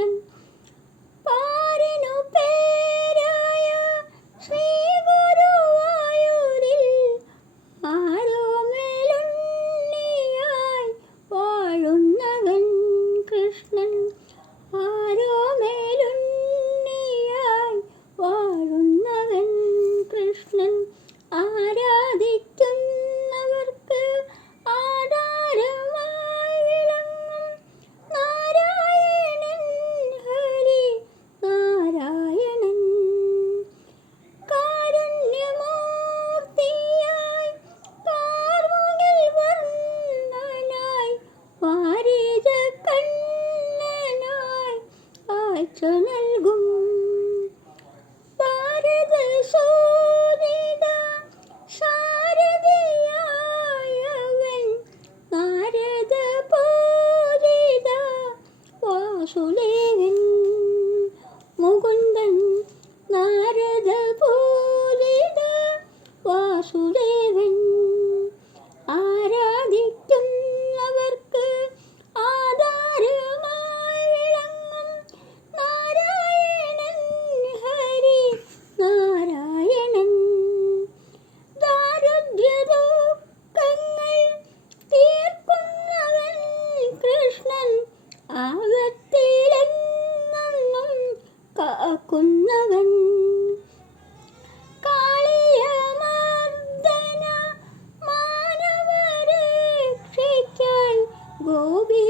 Senin കാഴ്ച നൽകും. ഭാരത ശോഭിത ശാരദയായവൻ നാരദ പൂരിത വാസുദേവൻ മുകുന്ദൻ നാരദ പൂരിത വാസുദേവൻ. കാക്കുന്നവൻ കാളിയമർദ്ദന മാനവരക്ഷയ്ക്കായി ഗോപി